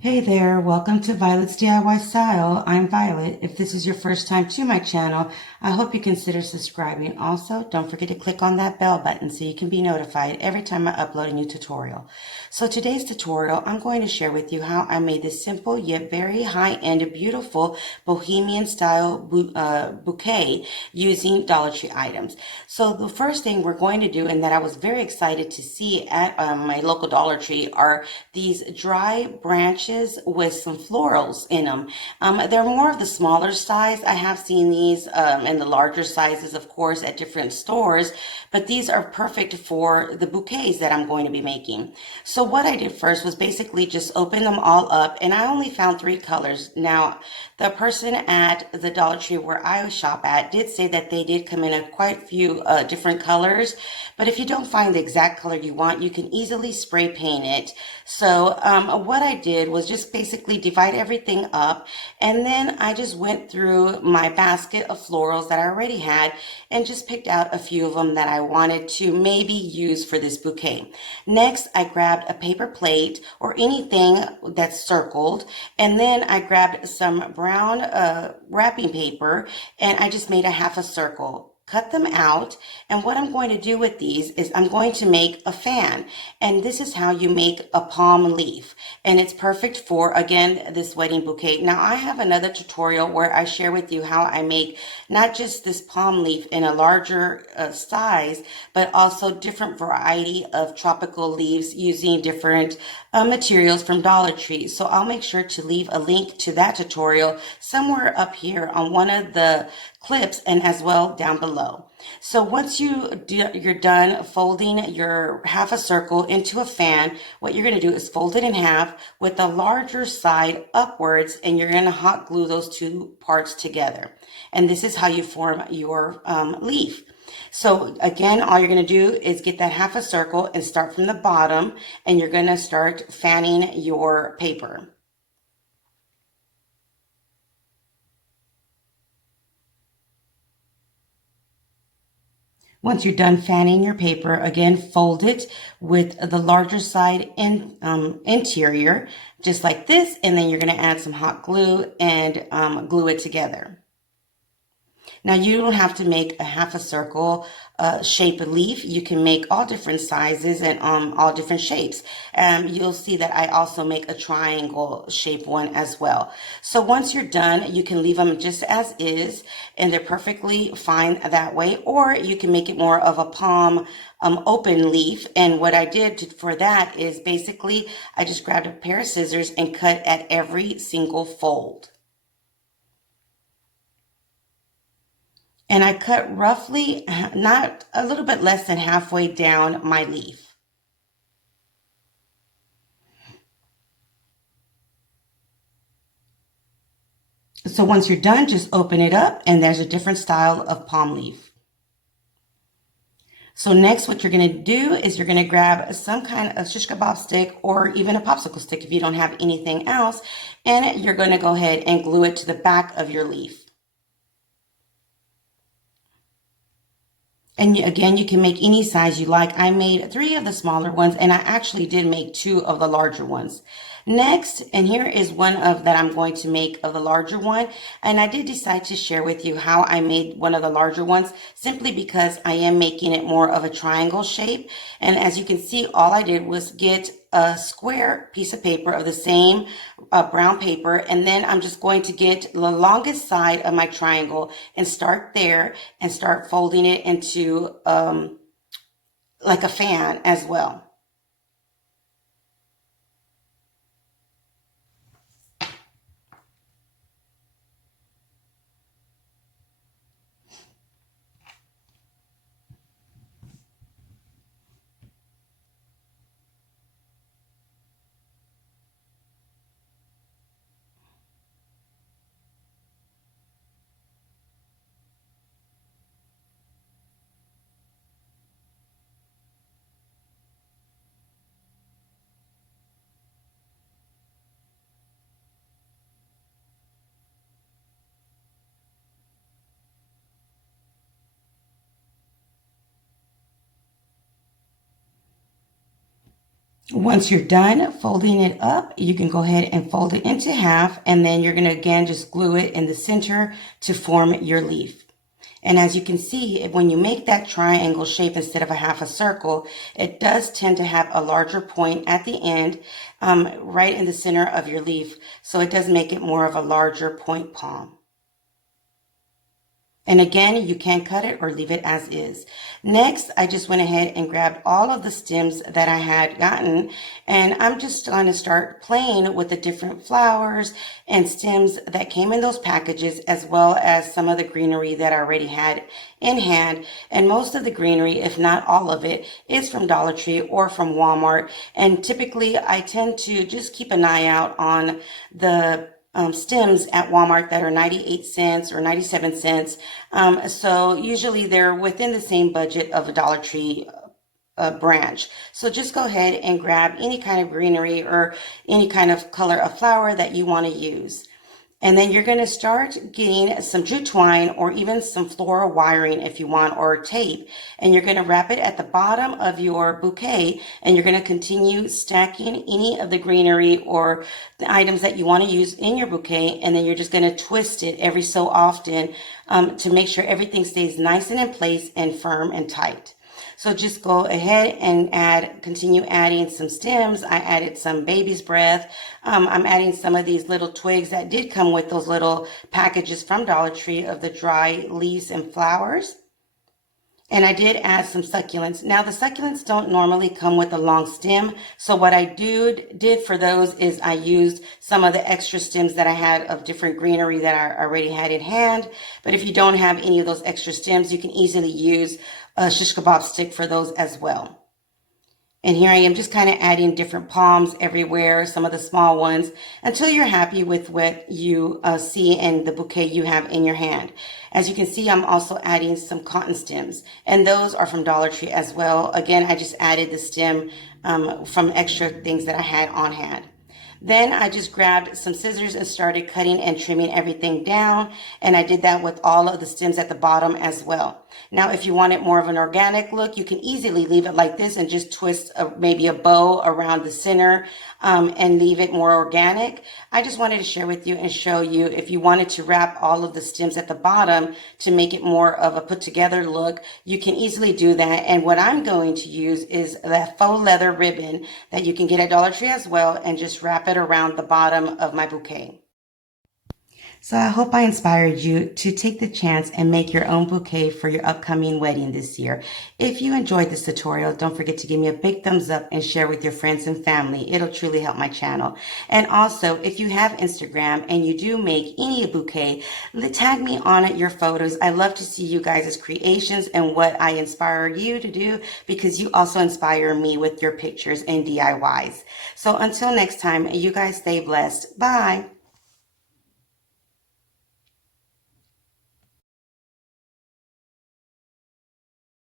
Hey there, welcome to Violet's DIY Style. I'm Violet. If this is your first time to my channel, I hope you consider subscribing. Also, don't forget to click on that bell button so you can be notified every time I upload a new tutorial. So today's tutorial, I'm going to share with you how I made this simple yet very high-end, beautiful Bohemian style bouquet using Dollar Tree items. So the first thing we're going to do, and that I was very excited to see at my local Dollar Tree, are these dry branches with some florals in them. They're more of the smaller size. I have seen these in the larger sizes, of course, at different stores, but these are perfect for the bouquets that I'm going to be making. So what I did first was basically just open them all up, and I only found 3 colors. Now, the person at the Dollar Tree where I shop at did say that they did come in a quite few different colors, but if you don't find the exact color you want, you can easily spray paint it. So what I did was just basically divide everything up, and then I just went through my basket of florals that I already had and just picked out a few of them that I wanted to maybe use for this bouquet. Next, I grabbed a paper plate or anything that's circled, and then I grabbed some brown wrapping paper, and I just made a half a circle. Cut them out, and what I'm going to do with these is I'm going to make a fan, and this is how you make a palm leaf, and it's perfect for, again, this wedding bouquet. Now I have another tutorial where I share with you how I make not just this palm leaf in a larger size, but also different variety of tropical leaves using different materials from Dollar Tree. So I'll make sure to leave a link to that tutorial somewhere up here on one of the clips and as well down below. So once you're done folding your half a circle into a fan, what you're going to do is fold it in half with the larger side upwards, and you're going to hot glue those two parts together. And this is how you form your leaf. So again, all you're going to do is get that half a circle and start from the bottom, and you're going to start fanning your paper. Once you're done fanning your paper, again, fold it with the larger side interior, just like this, and then you're going to add some hot glue and glue it together. Now, you don't have to make a half a circle shape leaf. You can make all different sizes and all different shapes. You'll see that I also make a triangle shape one as well. So once you're done, you can leave them just as is, and they're perfectly fine that way, or you can make it more of a palm open leaf. And what I did for that is basically I just grabbed a pair of scissors and cut at every single fold. And I cut roughly, not a little bit less than halfway down my leaf. So once you're done, just open it up, and there's a different style of palm leaf. So next, what you're going to do is you're going to grab some kind of shish kebab stick or even a popsicle stick if you don't have anything else, and you're going to go ahead and glue it to the back of your leaf. And again, you can make any size you like. I made 3 of the smaller ones, and I actually did make 2 of the larger ones. Next, and here is one of that I'm going to make of the larger one. And I did decide to share with you how I made one of the larger ones, simply because I am making it more of a triangle shape. And as you can see, all I did was get a square piece of paper of the same brown paper, and then I'm just going to get the longest side of my triangle and start there and start folding it into like a fan as well. Once you're done folding it up, you can go ahead and fold it into half, and then you're going to again just glue it in the center to form your leaf. And as you can see, when you make that triangle shape instead of a half a circle, it does tend to have a larger point at the end, right in the center of your leaf. So it does make it more of a larger point palm. And again, you can cut it or leave it as is. Next, I just went ahead and grabbed all of the stems that I had gotten, and I'm just going to start playing with the different flowers and stems that came in those packages, as well as some of the greenery that I already had in hand. And most of the greenery, if not all of it, is from Dollar Tree or from Walmart. And typically, I tend to just keep an eye out on the stems at Walmart that are 98 cents or 97 cents. So usually they're within the same budget of a Dollar Tree branch. So just go ahead and grab any kind of greenery or any kind of color of flower that you want to use. And then you're going to start getting some jute twine or even some floral wiring if you want, or tape. And you're going to wrap it at the bottom of your bouquet, and you're going to continue stacking any of the greenery or the items that you want to use in your bouquet. And then you're just going to twist it every so often to make sure everything stays nice and in place and firm and tight. So just go ahead and continue adding some stems. I added some baby's breath. I'm adding some of these little twigs that did come with those little packages from Dollar Tree of the dry leaves and flowers. And I did add some succulents. Now the succulents don't normally come with a long stem. So what I did for those is I used some of the extra stems that I had of different greenery that I already had in hand. But if you don't have any of those extra stems, you can easily use a shish kebab stick for those as well. And here I am just kind of adding different palms everywhere, some of the small ones, until you're happy with what you see in the bouquet you have in your hand. As you can see, I'm also adding some cotton stems, and those are from Dollar Tree as well. Again, I just added the stem from extra things that I had on hand. Then I just grabbed some scissors and started cutting and trimming everything down. And I did that with all of the stems at the bottom as well. Now, if you wanted more of an organic look, you can easily leave it like this and just twist maybe a bow around the center and leave it more organic. I just wanted to share with you and show you if you wanted to wrap all of the stems at the bottom to make it more of a put together look, you can easily do that. And what I'm going to use is that faux leather ribbon that you can get at Dollar Tree as well, and just wrap it around the bottom of my bouquet. So I hope I inspired you to take the chance and make your own bouquet for your upcoming wedding this year. If you enjoyed this tutorial, don't forget to give me a big thumbs up and share with your friends and family. It'll truly help my channel. And also, if you have Instagram and you do make any bouquet, tag me on it, your photos. I love to see you guys' creations and what I inspire you to do, because you also inspire me with your pictures and DIYs. So until next time, you guys stay blessed. Bye.